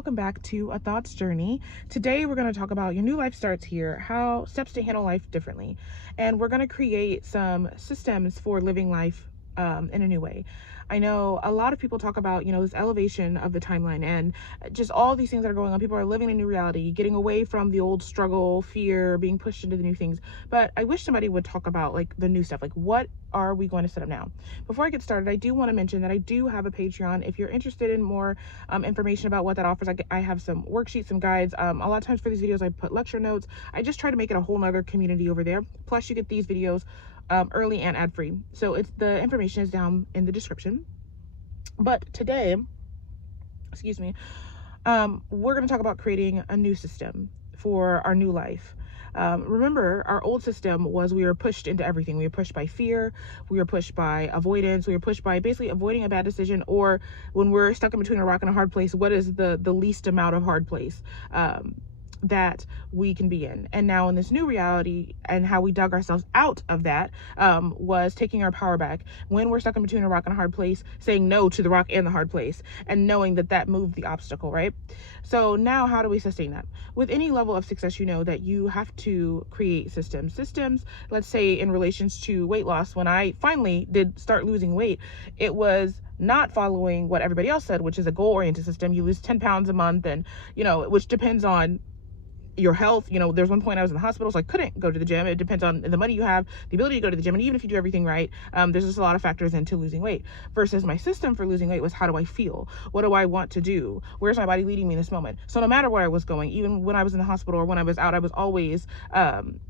Welcome back to A Thoughts Journey. Today we're going to talk about your new life starts here, how steps to handle life differently. And we're going to create some systems for living life in a new way. I know a lot of people talk about, this elevation of the timeline and just all these things that are going on. People are living a new reality, getting away from the old struggle, fear, being pushed into the new things. But I wish somebody would talk about like the new stuff. Like, what are we going to set up now? Before I get started, I do want to mention that I do have a Patreon. If you're interested in more information about what that offers, I have some worksheets, some guides. A lot of times for these videos, I put lecture notes. I just try to make it a whole nother community over there. Plus, you get these videos early and ad-free. So the information is down in the description. But today, excuse me, we're going to talk about creating a new system for our new life. Remember, our old system was we were pushed into everything. We were pushed by fear. We were pushed by avoidance. We were pushed by basically avoiding a bad decision, or when we're stuck in between a rock and a hard place, what is the least amount of hard place that we can be in. And now in this new reality, and how we dug ourselves out of that was taking our power back when we're stuck in between a rock and a hard place, saying no to the rock and the hard place, and knowing that that moved the obstacle, right? So now how do we sustain that? With any level of success, you know that you have to create systems. Let's say in relations to weight loss, when I finally did start losing weight, it was not following what everybody else said, which is a goal-oriented system. You lose 10 pounds a month, and which depends on your health. There's one point I was in the hospital, so I couldn't go to the gym. It depends on the money you have, the ability to go to the gym, and even if you do everything right, there's just a lot of factors into losing weight. Versus my system for losing weight was, how do I feel? What do I want to do? Where's my body leading me in this moment? So no matter where I was going, even when I was in the hospital or when I was out, I was always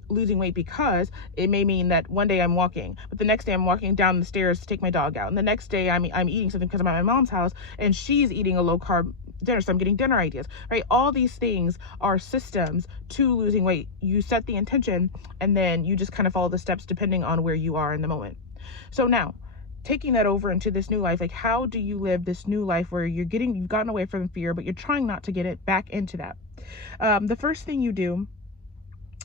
losing weight, because it may mean that one day I'm walking, but the next day I'm walking down the stairs to take my dog out, and the next day I'm eating something because I'm at my mom's house and she's eating a low carb dinner, so I'm getting dinner ideas, right? All these things are systems to losing weight. You set the intention and then you just kind of follow the steps depending on where you are in the moment. So now, taking that over into this new life, like, how do you live this new life where you've gotten away from fear, but you're trying not to get it back into that? The first thing you do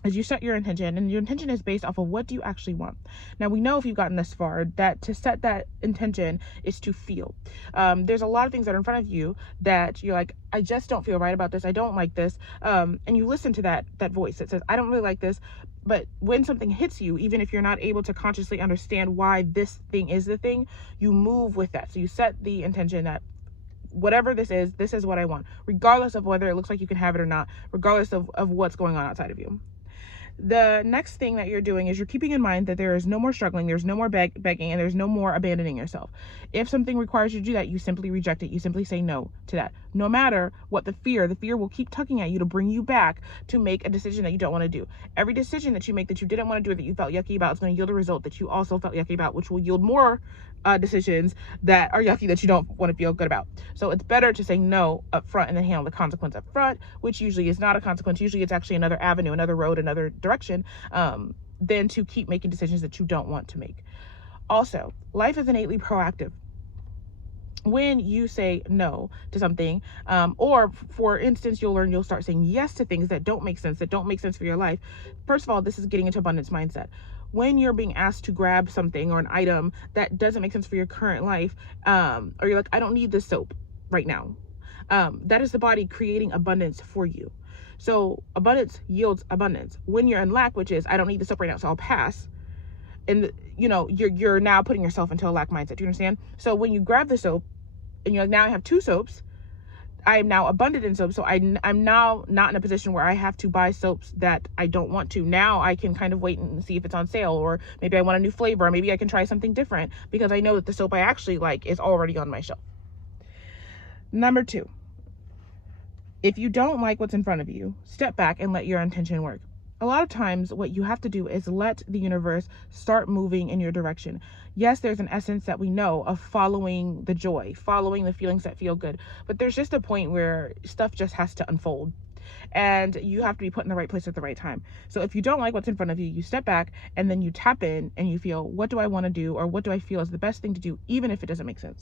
is you set your intention, and your intention is based off of what do you actually want. Now, we know, if you've gotten this far, that to set that intention is to feel. There's a lot of things that are in front of you that you're like, I just don't feel right about this. I don't like this. And you listen to that voice that says, I don't really like this. But when something hits you, even if you're not able to consciously understand why this thing is the thing, you move with that. So you set the intention that whatever this is what I want, regardless of whether it looks like you can have it or not, regardless of what's going on outside of you. The next thing that you're doing is you're keeping in mind that there is no more struggling, there's no more begging, and there's no more abandoning yourself. If something requires you to do that, you simply reject it. You simply say no to that. No matter what the fear will keep tugging at you to bring you back to make a decision that you don't want to do. Every decision that you make that you didn't want to do, or that you felt yucky about, is going to yield a result that you also felt yucky about, which will yield more decisions that are yucky that you don't want to feel good about. So it's better to say no up front and then handle the consequence up front, which usually is not a consequence. Usually it's actually another avenue, another road, another direction, than to keep making decisions that you don't want to make. Also, life is innately proactive. When you say no to something, or for instance, you'll start saying yes to things that don't make sense for your life. First of all, this is getting into abundance mindset. When you're being asked to grab something or an item that doesn't make sense for your current life, or you're like, I don't need this soap right now, that is the body creating abundance for you. So abundance yields abundance. When you're in lack, which is, I don't need the soap right now, so I'll pass, and you're now putting yourself into a lack mindset. Do you understand? So when you grab the soap and you're like, now I have 2 soaps, I am now abundant in soap. So I'm now not in a position where I have to buy soaps that I don't want to. Now I can kind of wait and see if it's on sale, or maybe I want a new flavor, or maybe I can try something different, because I know that the soap I actually like is already on my shelf. Number 2, if you don't like what's in front of you, step back and let your intention work. A lot of times what you have to do is let the universe start moving in your direction. Yes, there's an essence that we know of following the joy, following the feelings that feel good, but there's just a point where stuff just has to unfold, and you have to be put in the right place at the right time. So if you don't like what's in front of you, you step back and then you tap in and you feel, what do I want to do, or what do I feel is the best thing to do, even if it doesn't make sense.